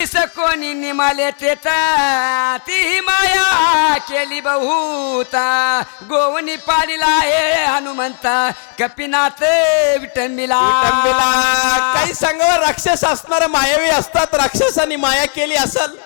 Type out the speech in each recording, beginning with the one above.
कोणी निमाले तेता ती माया केली बहुता गोवनी पाडीला आहे हनुमंता कपिनाथ विटंबिला काही सांगावं. राक्षस असणार मायावी असतात. राक्षसांनी माया केली असल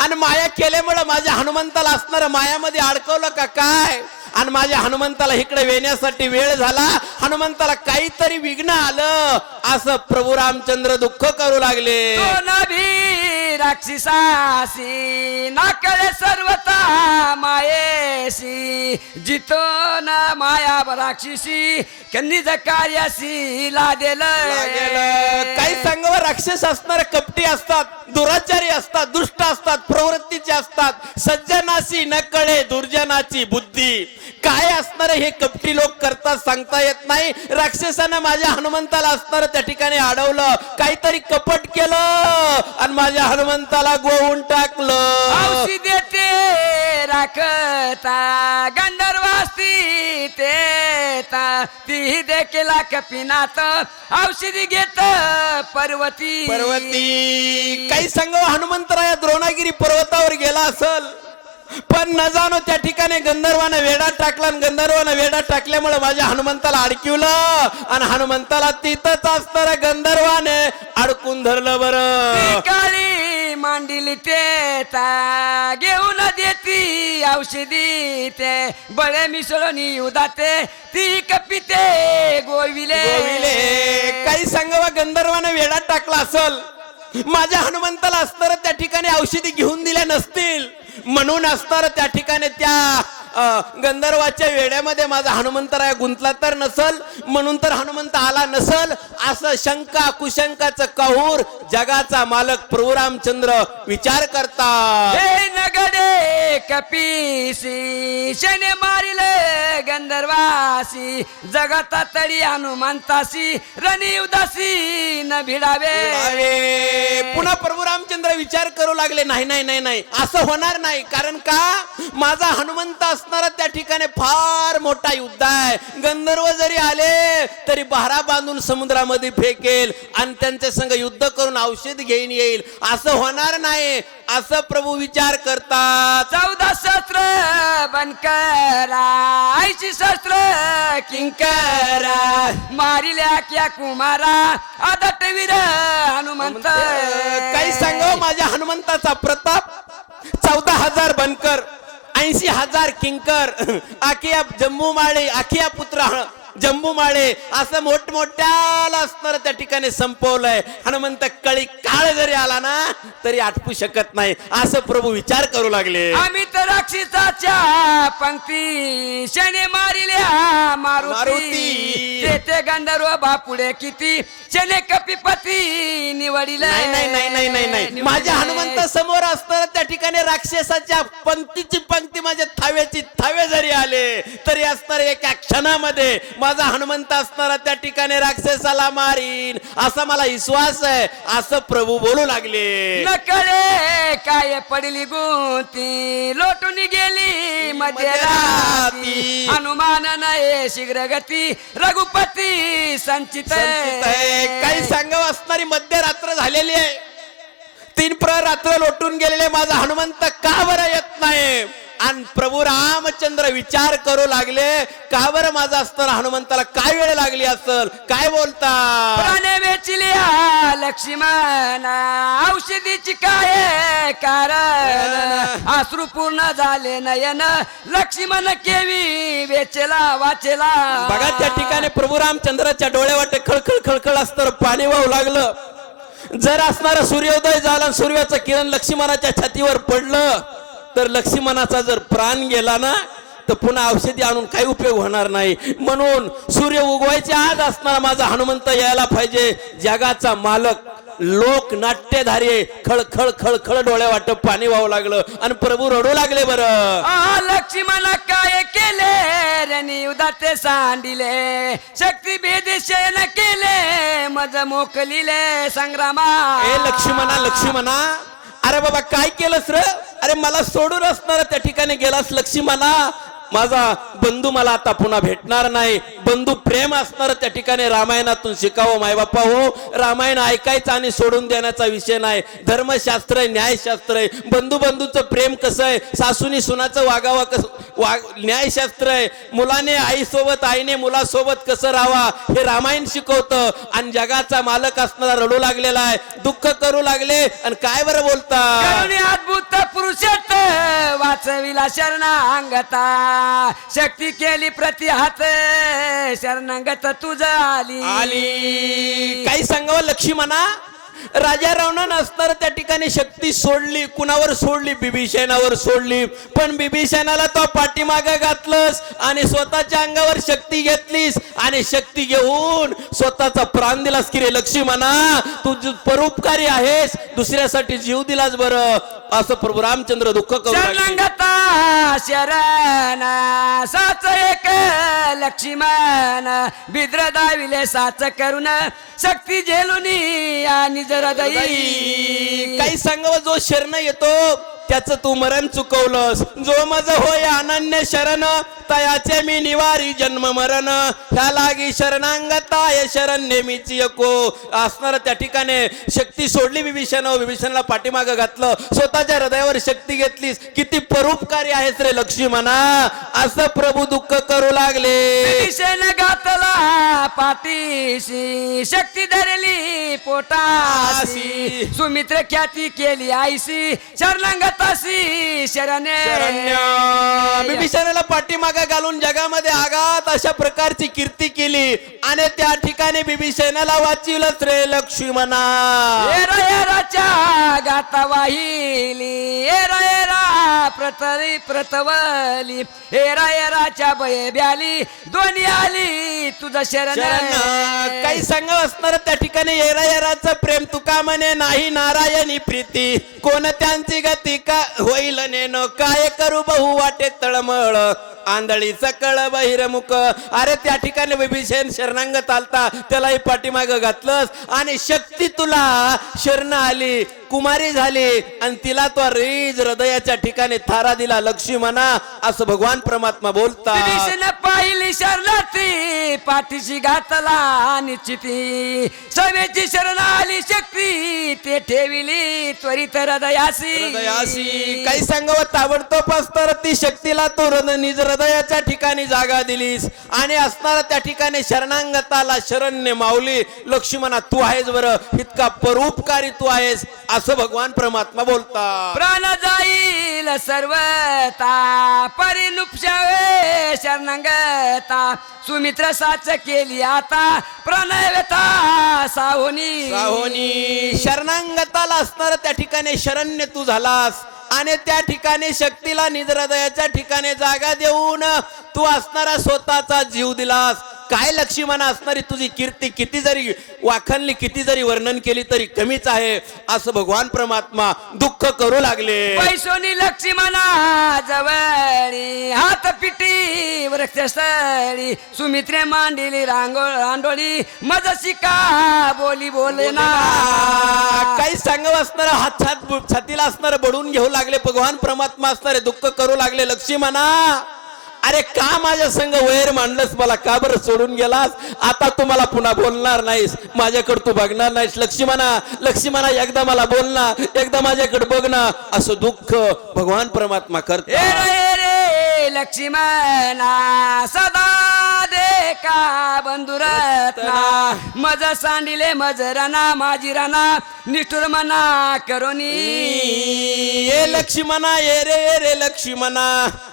आणि माया केल्यामुळे माझ्या हनुमंताला असणार मायामध्ये अडकवलं का काय. आणि माझ्या हनुमंताला इकडे येण्यासाठी वेळ झाला. हनुमंताला काहीतरी विघ्न आलं असं प्रभू रामचंद्र दुःख करू लागले. राक्षसासी नाकळे सर्वता मायेशी जितो ना माया राक्षसी कन्नीज कार्यासी लादेलं. काही सांगावं. राक्षस असणारे कपटी असतात, दुराचारी असतात, दुष्ट असतात, प्रवृत्तीचे असतात. सज्जनाची नकळे दुर्जनाची बुद्धी. काय असणार हे कपटी लोक करतात सांगता येत नाही. राक्षसाने माझ्या हनुमंताला असणार त्या ठिकाणी अडवलं, काहीतरी कपट केलं आणि माझ्या हनुमंताला गोवून टाकलं. औषधी देते राखता गंधर्वास्ती तेता ती देखील कपिनाथ औषधी घेत पर्वती. काही सांगावं. हनुमंतराया द्रोणागिरी पर्वतावर गेला असल, पण न जाणो त्या ठिकाणी गंधर्वाने वेडा टाकला आणि गंधर्वाने वेडा टाकल्यामुळे माझ्या हनुमंताला अडकिवलं आणि हनुमंताला तिथंच असणाऱ्या गंधर्वाने अडकून धरलं. बरं काळी मांडिली ते घेऊन देती औषधी ते बळे मिसळून उदाते ती कपिते गोविले. काही सांगावा. गंधर्वाने वेडा टाकला असल, माझ्या हनुमंताला असणार त्या ठिकाणी औषधी घेऊन दिल्या नसतील म्हणून असणार त्या ठिकाणी त्या गंधर्वाच्या वेड्यामध्ये माझा हनुमंतराय गुंतला तर नसल, म्हणून तर हनुमंत आला नसल असं शंका कुशंकाचं कहूर जगाचा मालक प्रभू रामचंद्र विचार करतात. हे नगडे कपीसी शने मारिल गंधर्वासी जगता तरी हनुमंतासी रणी उदासी न भिडावे. पुन्हा प्रभू रामचंद्र विचार करू लागले. नाही नाही नाही नाही असं होणार नाही. कारण का माझा हनुमंत असणारा त्या ठिकाणी फार मोठा युद्ध आहे. गंधर्व जरी आले तरी बहारा बांधून समुद्रामध्ये फेकेल आणि त्यांच्या संग युद्ध करून औषध घेऊन येईल. असं होणार नाही असं प्रभू विचार करतात. 14 शस्त्र बनकरा 80 शस्त्र किंकरा मारिल्या क्या कुमारा आदटवीर हनुमंत. काही सांगावं. माझ्या हनुमंताचा प्रताप 14,000 बनकर 80,000 किंकर आखिया जम्बूमाळे आखिया पुत्र जम्बूमाळे असं मोठमोठ्याला असणार त्या ठिकाणी संपवलंय. हनुमंत कळी काळ जरी आला ना तरी आटपू शकत नाही असं प्रभू विचार करू लागले. आम्ही तर राक्षसाच्या पंक्ती शने मारिल्या मारुती तेथे गंधर्व बापुडे किती शने कपिपती निवडिले. नाही नाही नाही नाही नाही नाही. माझ्या हनुमंत समोर असणार त्या ठिकाणी राक्षसाच्या पंक्तीची पंक्ती माझ्या थाव्याची थावे जरी आले तरी असणार एका क्षणामध्ये माझा हनुमंत असणारा त्या ठिकाणी राक्षसाला मारीन असा मला विश्वास आहे असं प्रभू बोलू लागले. नकळे काय पडली गुंती लोटून गेली मध्ये राती हनुमान नये शीघ्र गती रघुपती संचित. काही सांगावं. असणारी मध्यरात्र झालेली आहे. 3 प्रहर लोटून गेलेले माझा हनुमंत का बरं येत नाही. आणि प्रभू रामचंद्र विचार करू लागले का बरं माझा असताना हनुमंताला काय वेळ लागली असल. काय बोलता. प्राणे वेचिल्या लक्ष्मण औषधीची काय कारण अश्रू पूर्ण झाले नयन लक्ष्मण केवी वेचेला वाचेला. बघा त्या ठिकाणी प्रभू रामचंद्राच्या डोळ्यावाटे खळखळ खळखळ असतं पाणी वाहू लागलं. जर असणारा सूर्योदय झाला सूर्याचं किरण लक्ष्मणाच्या छातीवर पडलं तर लक्ष्मणाचा जर प्राण गेला ना तर पुन्हा औषधी आणून काही उपयोग होणार नाही. म्हणून सूर्य उगवायच्या आज असणारा माझा हनुमंत यायला पाहिजे. जगाचा मालक लोक नाट्यधारी खळ खळ खळ खळ डोळ्या वाटत पाणी वाहू लागलं आणि प्रभू रडू लागले. बरं लक्ष्मण काय केले रणी उदाते सांडिले शक्ती भेद शयन केले मज मोकलिले संग्रामा. लक्ष्मणा अरे बाबा काय केलंस रे. अरे मला सोडून असणार त्या ठिकाणी गेलास लक्ष्मणा. माझा बंधू मला आता पुन्हा भेटणार नाही. बंधू प्रेम असणार त्या ठिकाणी रामायणातून शिकावं. मायबापा हो, रामायण ऐकायचं आणि सोडून देण्याचा विषय नाही. धर्मशास्त्र आहे, न्यायशास्त्र आहे. बंधू बंधूचं प्रेम कसं आहे, सासूनी सुनाचं वागावं कसं, न्यायशास्त्र आहे. मुलाने आईसोबत, आईने मुलासोबत कसं राहावा हे रामायण शिकवतं. आणि जगाचा मालक असणारा रडू लागलेला आहे, दुःख करू लागले आणि काय बरं बोलता. करुणी अद्भुत पुरुषात वाचविला शरणांगता, शक्ती केली प्रतिहात शरणांगत तुझ आली. काही सांगावं लक्ष्मणा, राजा रावणानं असणार त्या ठिकाणी शक्ती सोडली. कुणावर सोडली? बिभीषणावर सोडली. पण बिभीषणाला तो पाठीमागे घातलंस आणि स्वतःच्या अंगावर शक्ती घेतलीस आणि शक्ती घेऊन स्वतःचा प्राण दिलास की रे लक्ष्मणा. तू परोपकारी आहेस, दुसऱ्यासाठी जीव दिलास बरं. असं प्रभू रामचंद्र दुःख करू लागले. शरणांगता शरण साच एक लक्ष्मण, बिद्र दाविले साच करून शक्ती झेलुनी आणि हृदयी. काही सांगावं, जो शरण येतो त्याचं तू मरण चुकवलंस. जो मज होय अनन्य शरण, तयाचे मी निवारी जन्म मरण. ह्या लागी शरणांगताय शरण नेहमीची एको. असणार त्या ठिकाणी शक्ती सोडली विभीषणाला पाठीमागं घातलं, स्वतःच्या हृदयावर शक्ती घेतलीस. किती परोपकारी आहेस रे लक्ष्मणा, असं प्रभू दुःख करू लागले. विभीषण घातला पाठीशी, शक्ती धरली पोटाशी, सुमित्र ख्याती केली आईशी, शरणांगताशी शरण्य. बिभीषणाला पाठीमागे घालून जगामध्ये आघात अशा प्रकारची कीर्ती केली आणि त्या ठिकाणी बिभीषणाला वाचविलंच रे लक्ष्मणा. एरा एराच्या गाता वाहिली, एरा एरा प्रतरी प्रतवली, एरा एराच्या बये ब्याली, दोन्ही आली तुझं शरण. काही सांगावं असणार त्या ठिकाणी येराचं प्रेम तुका म्हणे नाही नारायणी प्रीती. कोण त्यांची गती का होईल नेनो, काय करू बहु वाटे तळमळ, आंधळी सकळ बहिरमुख. अरे त्या ठिकाणी विभीषण शरणांगत आलता, त्यालाही पाठीमागं घातलंस आणि शक्ती तुला शरण आली, कुमारी झाली आणि तिला तो रीज हृदयाच्या ठिकाणी थारा दिला लक्ष्मणा. असं भगवान परमात्मा बोलता. विभीषण पाहिली शरणार्थी, पाठीशी घातला निश्चिती, सवेची शरण आली शक्ती, ते ठेविली त्वरित हृदयासी. काही सांगावं, ताबडतोब असणार ती शक्तीला तो निज हृदयाच्या ठिकाणी जागा दिलीस आणि असणारा त्या ठिकाणी शरणांगताला शरण्य माऊली. लक्ष्मणा तू आहेस बरं, इतका परोपकारी तू आहेस, असं भगवान परमात्मा बोलता. प्राण जाईल सर्वता, परिलुप्शावे शरणांगता, सुमित्र साच केली आता, प्रणयता साहोनी. शरणांगताला असणार त्या ठिकाणी शरण्य तू झालास आणि त्या ठिकाणी शक्तीला निज हृदयाच्या ठिकाणी जागा देऊन तू असणारा स्वतःचा जीव दिलास. काय लक्ष्मणा, असणारी तुझी कीर्ती किती जरी वाखाणली, किती जरी वर्णन केली तरी कमीच आहे, असं भगवान परमात्मा दुःख करू लागले. पैसोनी लक्ष्मणा जवळी, हात पिटी वृक्षस्थळी, सुमित्रे मांडिली रांडोळी, मज शिका बोली बोलना. काही सांगावं असणार, हात छातीला असणार बडून घेऊ लागले भगवान परमात्मा. असणारे दुःख करू लागले लक्ष्मणा. अरे का माझ्या संग वैर मांडलंस, मला का बरं सोडून गेलास, आता तू मला पुन्हा बोलणार नाहीस, माझ्याकडे तू बघणार नाहीस. लक्ष्मणा एकदा मला बोल ना, एकदा माझ्याकडे बघ ना, असं दुःख भगवान परमात्मा करते. रे लक्ष्मणा सदा दे का बंधुरत्ना, मज सांडिले मज राणा माझी राणा, निष्ठुर मना करोनी. ये लक्ष्मणा ये रे लक्ष्मणा,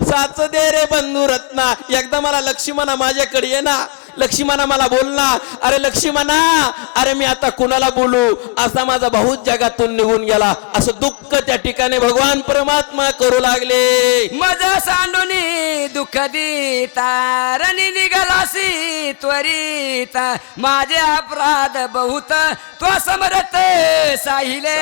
साच दे रे बंधू रत्ना. एकदा मला लक्ष्मणा माझ्याकडे ये ना, लक्ष्मणा मला बोल ना. अरे लक्ष्मणा, अरे मी आता कुणाला बोलू, असा माझा भाऊ जगातून निघून गेला, असं दुःख त्या ठिकाणी भगवान परमात्मा करू लागले. मज सांडूनी दुःख देता, रणी निघालासी त्वरित, माझे अपराध बहुत तो समरथ साहिले.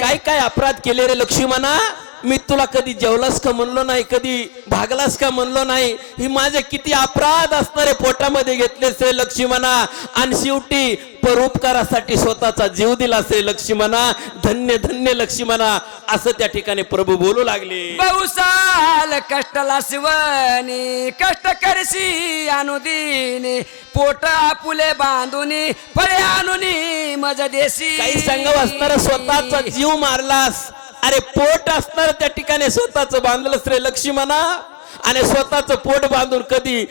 काय काय अपराध केले रे लक्ष्मणा, मी तुला कधी जेवलास का म्हणलो नाही, कधी भागलास का म्हणलो नाही. ही माझे किती अपराध असणारे पोटामध्ये घेतले से लक्ष्मणा, आणि शेवटी परोपकारासाठी स्वतःचा जीव दिला से लक्ष्मणा. धन्य धन्य लक्ष्मणा, असं त्या ठिकाणी प्रभू बोलू लागले. बहुसाल कष्टला शिवणी, कष्ट करशी अनुदिनी, पोट आपुले बांधुनी, फळे आणुनी मज देशी. काही सांगावं असणार स्वतःचा जीव मारलास, अरे पोट असणार त्या ठिकाणी स्वतःच बांधलंस रे लक्ष्मणा. आणि स्वतःच पोट बांधून कधी